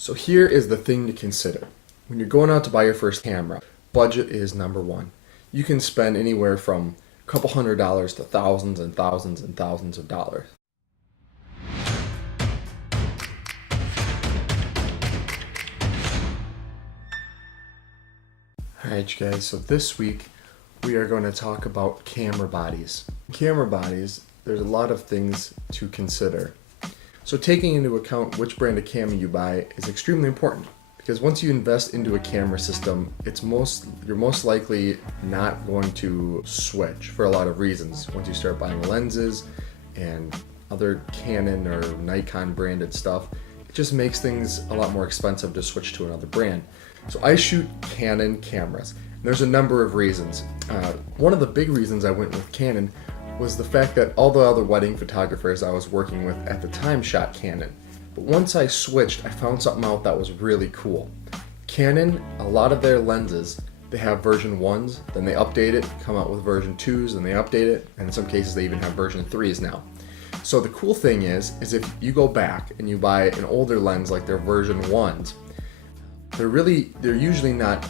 So here is the thing to consider. When you're going out to buy your first camera, budget is number one. You can spend anywhere from a couple $100s to thousands and thousands and thousands of dollars. Alright you guys, so this week we are going to talk about camera bodies. Camera bodies, there's a lot of things to consider. So taking into account which brand of camera you buy is extremely important, because once you invest into a camera system, you're most likely not going to switch for a lot of reasons. Once you start buying lenses and other Canon or Nikon branded stuff, it just makes things a lot more expensive to switch to another brand. So I shoot Canon cameras. There's a number of reasons. One of the big reasons I went with Canon was the fact that all the other wedding photographers I was working with at the time shot Canon. But once I switched, I found something out that was really cool. Canon, a lot of their lenses, they have version 1s, then they update it, come out with version 2s, and they update it, and in some cases they even have version 3s now. So the cool thing is if you go back and you buy an older lens like their version 1s, they're usually not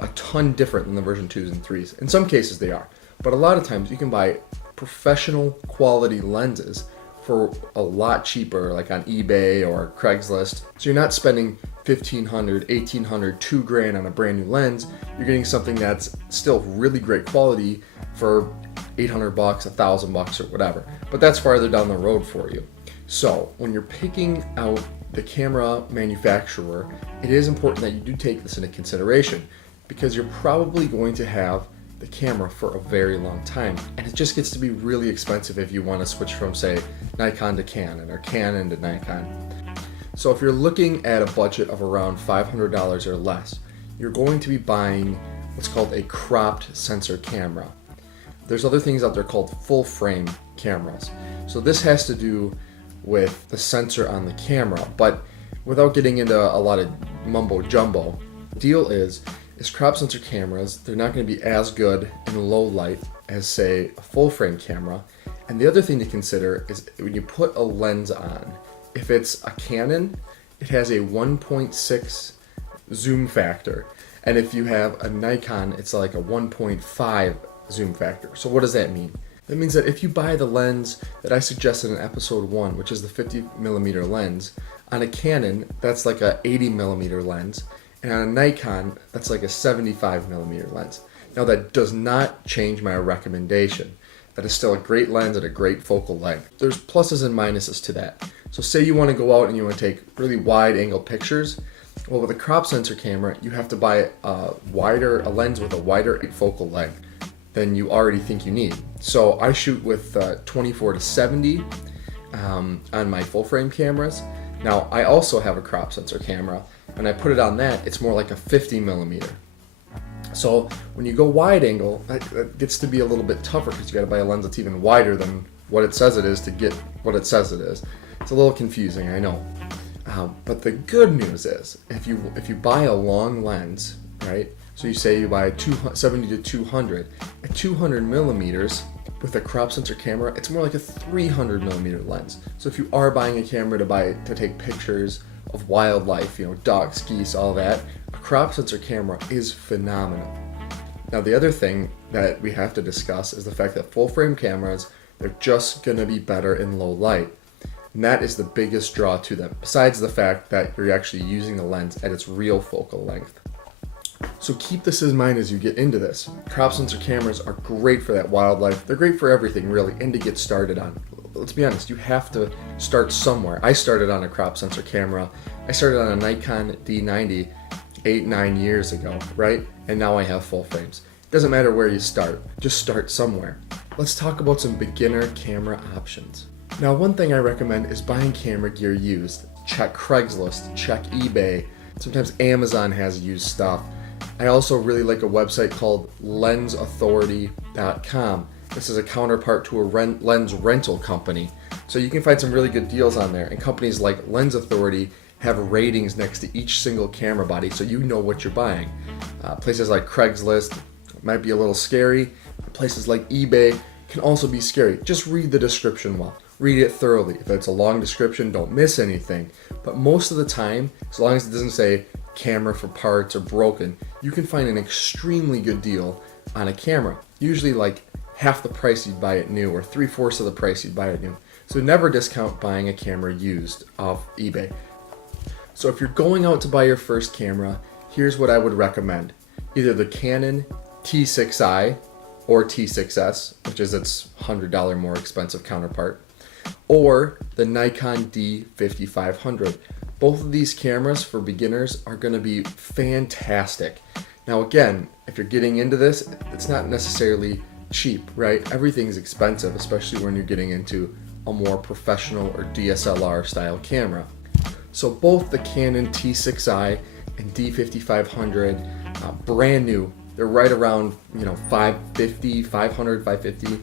a ton different than the version 2s and 3s. In some cases they are, but a lot of times you can buy professional quality lenses for a lot cheaper, like on eBay or Craigslist. So you're not spending $1,500, $1,800, $2,000 on a brand new lens. You're getting something that's still really great quality for $800, $1,000 or whatever. But that's farther down the road for you. So when you're picking out the camera manufacturer, it is important that you do take this into consideration, because you're probably going to have the camera for a very long time, and it just gets to be really expensive if you want to switch from, say, Nikon to Canon or Canon to Nikon. So if you're looking at a budget of around $500 or less, you're going to be buying what's called a cropped sensor camera. There's other things out there called full frame cameras. So this has to do with the sensor on the camera, but without getting into a lot of mumbo jumbo, the deal is crop sensor cameras, they're not going to be as good in low light as, say, a full frame camera. And the other thing to consider is when you put a lens on, if it's a Canon, it has a 1.6 zoom factor, and if you have a Nikon, it's like a 1.5 zoom factor. So what does that mean? That means that if you buy the lens that I suggested in episode 1, which is the 50mm lens, on a Canon, that's like a 80mm lens, and on a Nikon, that's like a 75mm lens. Now that does not change my recommendation. That is still a great lens at a great focal length. There's pluses and minuses to that. So say you want to go out and you want to take really wide angle pictures. Well, with a crop sensor camera, you have to buy a lens with a wider focal length than you already think you need. So I shoot with 24 to 70 on my full frame cameras. Now I also have a crop sensor camera, and I put it on that, it's more like a 50mm. So when you go wide angle, that gets to be a little bit tougher, because you gotta buy a lens that's even wider than what it says it is to get what it says it is. It's a little confusing, I know. But the good news is, if you buy a long lens, right? So you say you buy a 70 to 200, at 200 millimeters with a crop sensor camera, it's more like a 300mm lens. So if you are buying a camera to take pictures of wildlife, ducks, geese, all that, a crop sensor camera is phenomenal. Now the other thing that we have to discuss is the fact that full frame cameras, they're just gonna be better in low light. And that is the biggest draw to them, besides the fact that you're actually using the lens at its real focal length. So keep this in mind as you get into this. Crop sensor cameras are great for that wildlife. They're great for everything, really, and to get started on. Let's be honest, you have to start somewhere. I started on a crop sensor camera. I started on a Nikon D90 8-9 years ago, right? And now I have full frames. It doesn't matter where you start, just start somewhere. Let's talk about some beginner camera options. Now, one thing I recommend is buying camera gear used. Check Craigslist, check eBay. Sometimes Amazon has used stuff. I also really like a website called lensauthority.com. This is a counterpart to a lens rental company. So you can find some really good deals on there. And companies like Lens Authority have ratings next to each single camera body, so you know what you're buying. Places like Craigslist might be a little scary. Places like eBay can also be scary. Just read the description well. read it thoroughly. If it's a long description, don't miss anything. But most of the time, as long as it doesn't say camera for parts or broken, you can find an extremely good deal on a camera. Usually like half the price you'd buy it new, or 3/4 of the price you'd buy it new. So never discount buying a camera used off eBay. So if you're going out to buy your first camera, here's what I would recommend. Either the Canon T6i or T6s, which is its $100 more expensive counterpart, or the Nikon D5500. Both of these cameras for beginners are going to be fantastic. Now again, if you're getting into this, it's not necessarily cheap, right? Everything's expensive, especially when you're getting into a more professional or DSLR style camera. So both the Canon T6i and D5500, brand new, they're right around, $550, $500, $550.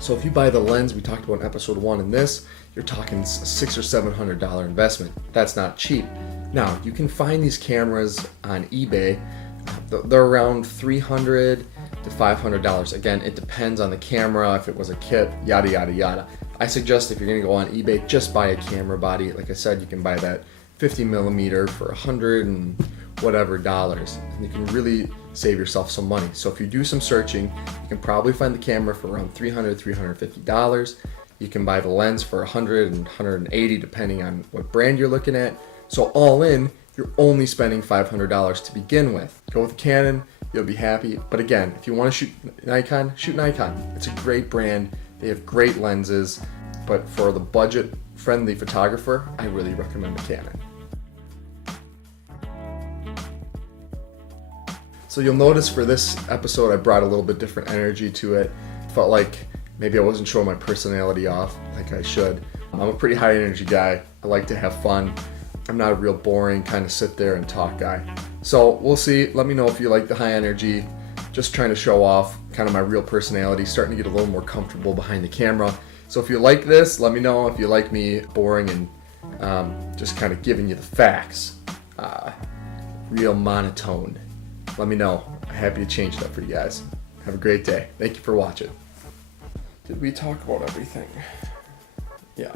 So if you buy the lens we talked about in episode 1 and this, you're talking $600 or $700 investment. That's not cheap. Now you can find these cameras on eBay. They're around $300 to $500. Again, it depends on the camera, if it was a kit, yada yada yada. I suggest if you're gonna go on eBay, just buy a camera body. Like I said, you can buy that 50mm for $100 and whatever dollars, and you can really save yourself some money. So if you do some searching, you can probably find the camera for around $300, $350. You can buy the lens for $100 and $180 depending on what brand you're looking at. So all in, you're only spending $500 to begin with. Go with Canon, you'll be happy. But again, if you want to shoot Nikon, shoot Nikon. It's a great brand. They have great lenses, but for the budget-friendly photographer, I really recommend the Canon. So you'll notice for this episode, I brought a little bit different energy to it. Felt like maybe I wasn't showing my personality off like I should. I'm a pretty high energy guy. I like to have fun. I'm not a real boring kind of sit there and talk guy. So we'll see. Let me know if you like the high energy. Just trying to show off kind of my real personality, starting to get a little more comfortable behind the camera. So if you like this, let me know. If you like me boring and just kind of giving you the facts, real monotone, let me know. I'm happy to change it up for you guys. Have a great day. Thank you for watching. Did we talk about everything? Yeah.